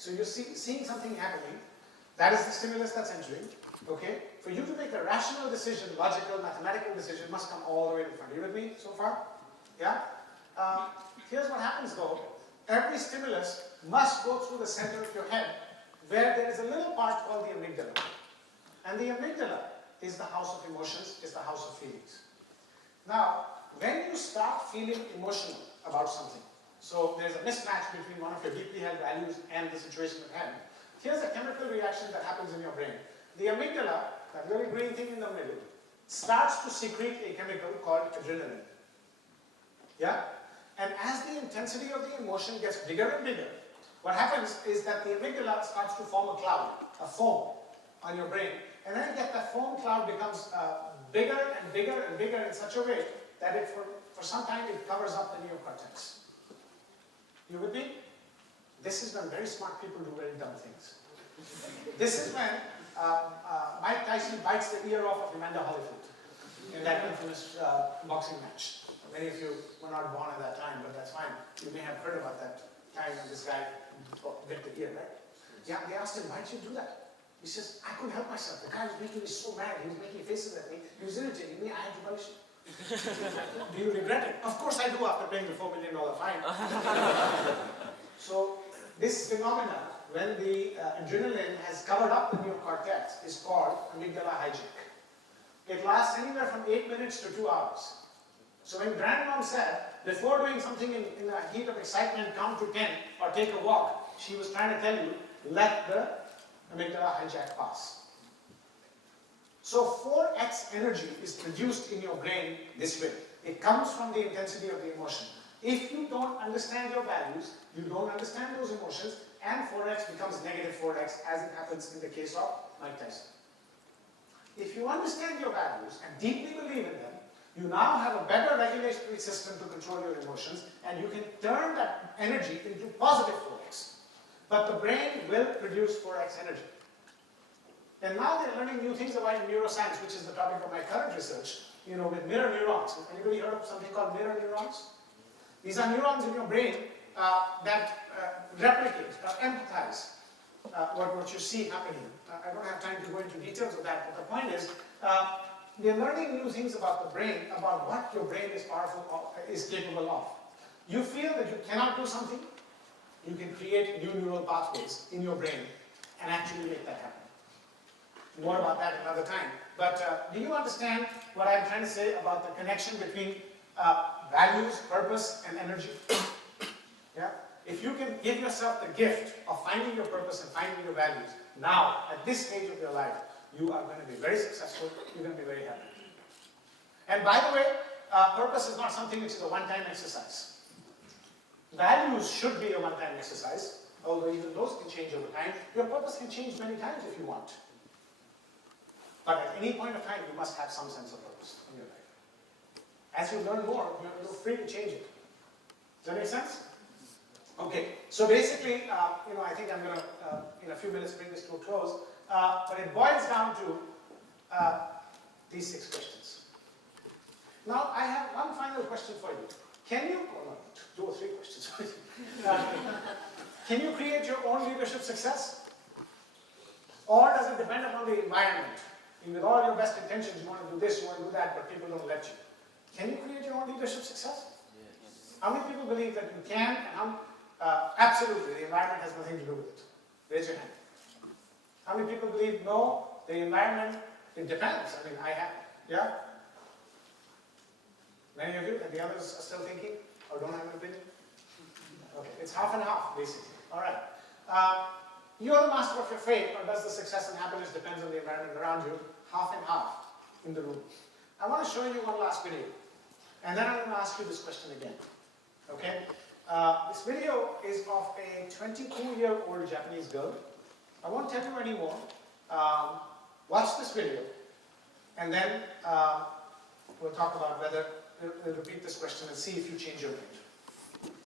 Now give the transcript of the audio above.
So you're seeing something happening. That is the stimulus that's entering. Okay? For you to make a rational decision, logical, mathematical decision, must come all the way to the front. Are you with me so far? Yeah? Here's what happens though. Every stimulus must go through the center of your head, where there is a little part called the amygdala. And the amygdala is the house of emotions, is the house of feelings. Now, when you start feeling emotional about something, so there's a mismatch between one of your deeply held values and the situation at hand, here's a chemical reaction that happens in your brain. The amygdala, that little green thing in the middle, starts to secrete a chemical called adrenaline. Yeah? And as the intensity of the emotion gets bigger and bigger, what happens is that the amygdala starts to form a cloud, a foam on your brain. And then that foam cloud becomes bigger and bigger and bigger in such a way that it, for some time it covers up the neocortex. You with me? This is when very smart people do very dumb things. This is when Mike Tyson bites the ear off of Amanda Holyfield in that infamous boxing match. Many of you were not born at that time, but that's fine. You may have heard about that time when this guy bit the ear, right? Yeah, they asked him, why did you do that? He says, I couldn't help myself. The guy was making me so mad. He was making faces at me. He was irritating me. I had to punish him. Do you regret it? Of course I do after paying the $4 million fine. So this phenomena, when the adrenaline has covered up the neocortex, is called amygdala hijack. It lasts anywhere from 8 minutes to 2 hours. So when grandmom said, before doing something in the heat of excitement, count to 10 or take a walk, she was trying to tell you, let the amygdala hijack pass. So 4x energy is produced in your brain this way. It comes from the intensity of the emotion. If you don't understand your values, you don't understand those emotions, and 4x becomes negative 4x, as it happens in the case of Mike Tyson. If you understand your values and deeply believe in them, you now have a better regulatory system to control your emotions, and you can turn that energy into positive 4x. But the brain will produce 4x energy. And now they're learning new things about neuroscience, which is the topic of my current research, with mirror neurons. Anybody heard of something called mirror neurons? These are neurons in your brain that replicate, empathize what you see happening. I don't have time to go into details of that, but the point is, they're learning new things about the brain, about what your brain is capable of. You feel that you cannot do something, you can create new neural pathways in your brain and actually make that happen. More about that another time. But do you understand what I'm trying to say about the connection between values, purpose, and energy? Yeah? If you can give yourself the gift of finding your purpose and finding your values, now, at this stage of your life, you are going to be very successful, you're going to be very happy. And by the way, purpose is not something which is a one-time exercise. Values should be a one-time exercise, although even those can change over time. Your purpose can change many times if you want. But at any point of time, you must have some sense of purpose in your life. As you learn more, you're free to change it. Does that make sense? Okay, so basically, I think I'm going to, in a few minutes, bring this to a close. But it boils down to these 6 questions. Now, I have one final question for you. Can you, 2 or 3 questions. Can you create your own leadership success? Or does it depend upon the environment? With all your best intentions, you want to do this, you want to do that, but people don't let you. Can you create your own leadership success? Yes. How many people believe that you can? And absolutely, the environment has nothing to do with it. Raise your hand. How many people believe, no, the environment, it depends. I mean, yeah? Many of you, and the others are still thinking, or don't have an opinion? Okay, it's half and half, basically. All right. You are the master of your fate, or does the success and happiness depends on the environment around you? Half and half in the room. I want to show you one last video, and then I'm going to ask you this question again. Okay? This video is of a 22-year-old Japanese girl. I won't tell you any more. Watch this video, and then we'll talk about whether we'll repeat this question and see if you change your mind.